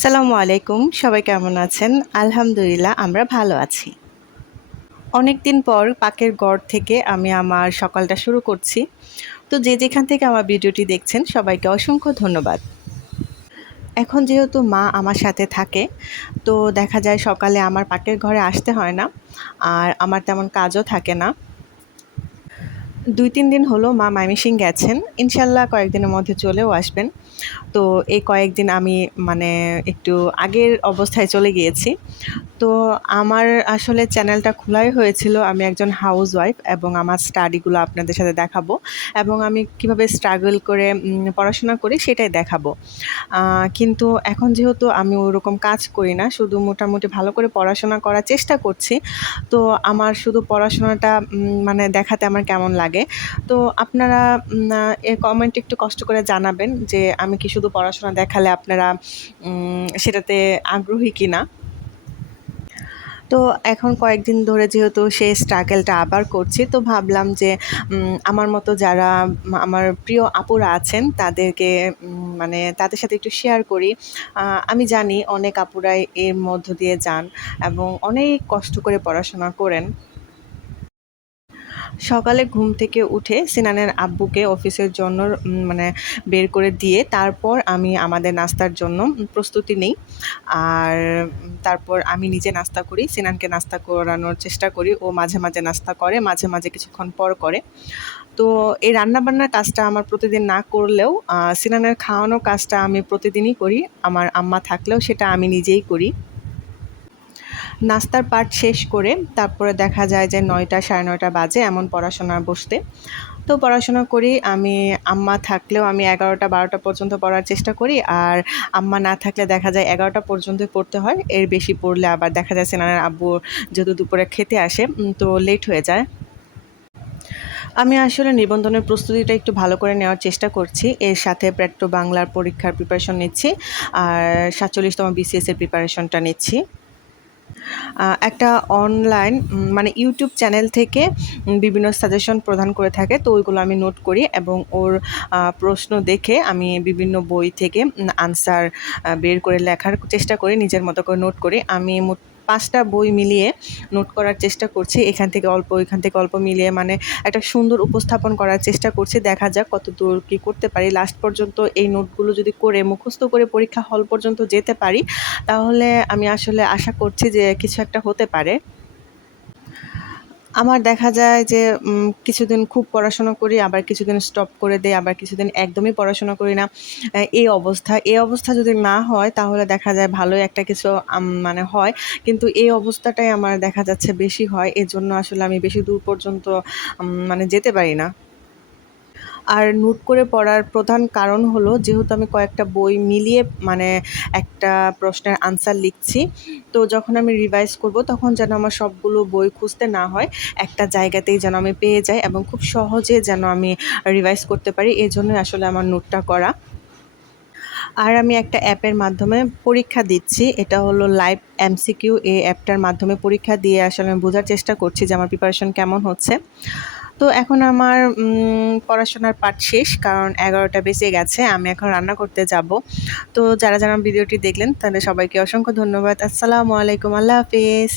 আসসালামু আলাইকুম। সবাই কেমন আছেন? আলহামদুলিল্লাহ আমরা ভালো আছি। অনেকদিন পর পাকের ঘর থেকে আমি আমার সকালটা শুরু করছি। তো যে যেখান থেকে আমার ভিডিওটি দেখছেন সবাইকে অসংখ্য ধন্যবাদ। এখন যেহেতু মা আমার সাথে থাকে, তো দেখা যায় সকালে আমার পাকের ঘরে আসতে হয় না। আর আমার তেমন কাজও থাকে না। ২-৩ দিন হলো মা ময়মনসিংহ গেছেন। ইনশাআল্লাহ কয়েকদিনের মধ্যে চলেও আসবেন। তো এই কয়েকদিন আমি মানে একটু আগের অবস্থায় চলে গিয়েছি। তো আমার আসলে চ্যানেলটা খোলাই হয়েছিল আমি একজন হাউসওয়াইফ এবং আমার স্টাডিগুলো আপনাদের সাথে দেখাবো এবং আমি কিভাবে স্ট্রাগল করে পড়াশোনা করি সেটাই দেখাবো। কিন্তু এখন যেহেতু আমি ওরকম কাজ করি না, শুধু মোটামুটি ভালো করে পড়াশোনা করার চেষ্টা করছি। তো আমার শুধু পড়াশোনাটা মানে দেখাতে আমার কেমন লাগে। তো আপনারা এর কমেন্টে একটু কষ্ট করে জানাবেন যে আমি কি শুধু পড়াশোনা দেখালে আপনারা সেটাতে আগ্রহী কিনা? তো এখন কয়েকদিন ধরে যেহেতু সেই স্ট্রাগলটা আবার করছি, তো ভাবলাম যে আমার মতো যারা আমার প্রিয় আপুরা আছেন তাদেরকে মানে তাদের সাথে একটু শেয়ার করি। আমি জানি অনেক আপুরাই এর মধ্য দিয়ে যান এবং অনেক কষ্ট করে পড়াশোনা করেন। সকালে ঘুম থেকে উঠে সিনানের আব্বুকে অফিসের জন্য মানে বের করে দিয়ে তারপর আমি আমাদের নাস্তার জন্য প্রস্তুতি নেই। আর তারপর আমি নিজে নাস্তা করি, সিনানকে নাস্তা করানোর চেষ্টা করি। ও মাঝে, মাঝে নাস্তা করে, মাঝে, মাঝে কিছুক্ষণ পর করে। তো এই রান্নাবান্নার কাজটা আমার প্রতিদিন না করলেও সিনানের খাওয়ানোর কাজটা আমি প্রতিদিনই করি। আমার আম্মা থাকলেও সেটা আমি নিজেই করি। নাস্তার পার্ট শেষ করে তারপরে দেখা যায় যে ৯টা ৯:৩০ বাজে এমন পড়াশোনা বসতে। তো পড়াশোনা করি আমি, আম্মা থাকলেও আমি ১১টা ১২টা পর্যন্ত পড়ার চেষ্টা করি। আর আম্মা না থাকলে দেখা যায় ১১টা পর্যন্তই পড়তে হয়। এর বেশি পড়লে আবার দেখা যায় সিনানের আব্বু যেহেতু দুপুরে খেতে আসে তো লেট হয়ে যায়। আমি আসলে নিবন্ধনের প্রস্তুতিটা একটু ভালো করে নেওয়ার চেষ্টা করছি। এর সাথে পেট্রো বাংলার পরীক্ষার প্রিপারেশন নিচ্ছি। আর ৪৭তম বিসিএস এর প্রিপারেশনটা নিচ্ছি। একটা অনলাইন মানে ইউটিউব চ্যানেল থেকে বিভিন্ন সাজেশন প্রদান করে থাকে। তো ওইগুলো আমি নোট করি এবং ওর প্রশ্ন দেখে আমি বিভিন্ন বই থেকে আনসার বের করে লেখার চেষ্টা করি, নিজের মতো করে নোট করি। আমি মোট ৫টা বই মিলিয়ে নোট করার চেষ্টা করছি। এখান থেকে অল্প, ওইখান থেকে অল্প মিলিয়ে মানে একটা সুন্দর উপস্থাপন করার চেষ্টা করছি। দেখা যাক কতদূর কী করতে পারি। লাস্ট পর্যন্ত এই নোটগুলো যদি করে মুখস্থ করে পরীক্ষা হল পর্যন্ত যেতে পারি, তাহলে আমি আসলে আশা করছি যে কিছু একটা হতে পারে। আমার দেখা যায় যে কিছুদিন খুব পড়াশোনা করি, আবার কিছুদিন স্টপ করে দেই, আবার কিছুদিন একদমই পড়াশোনা করি না। এই অবস্থা। এই অবস্থা যদি না হয় তাহলে দেখা যায় ভালোই একটা কিছু মানে হয়। কিন্তু এই অবস্থাটাই আমার দেখা যাচ্ছে বেশি হয়। এজন্য আসলে আমি বেশি দূর পর্যন্ত মানে যেতে পারি না। আর নোট করে পড়ার প্রধান কারণ হলো যেহেতু আমি কয়েকটা বই মিলিয়ে মানে একটা প্রশ্নের আনসার লিখছি। তো যখন আমি রিভাইজ করব তখন যেন আমার সবগুলো বই খুঁজতে না হয়। একটা জায়গাতেই যেন আমি পেয়ে যাই এবং খুব সহজে যেন আমি রিভাইজ করতে পারি। এজন্যই আসলে আমার নোটটা করা। আর আমি একটা অ্যাপের মাধ্যমে পরীক্ষা দিচ্ছি। এটা হলো লাইভ এমসিকিউ। এই অ্যাপটার মাধ্যমে পরীক্ষা দিয়ে আসলে আমি বোঝার চেষ্টা করছি যে আমার প্রিপারেশন কেমন হচ্ছে। তো এখন আমার পড়াশোনার পাঠ শেষ, কারণ ১১টা বেজে গেছে। আমি এখন রান্না করতে যাব। তো যারা ভিডিওটি দেখলেন তাদের সবাইকে অসংখ্য ধন্যবাদ। আসসালামু আলাইকুম। আল্লাহ হাফেজ।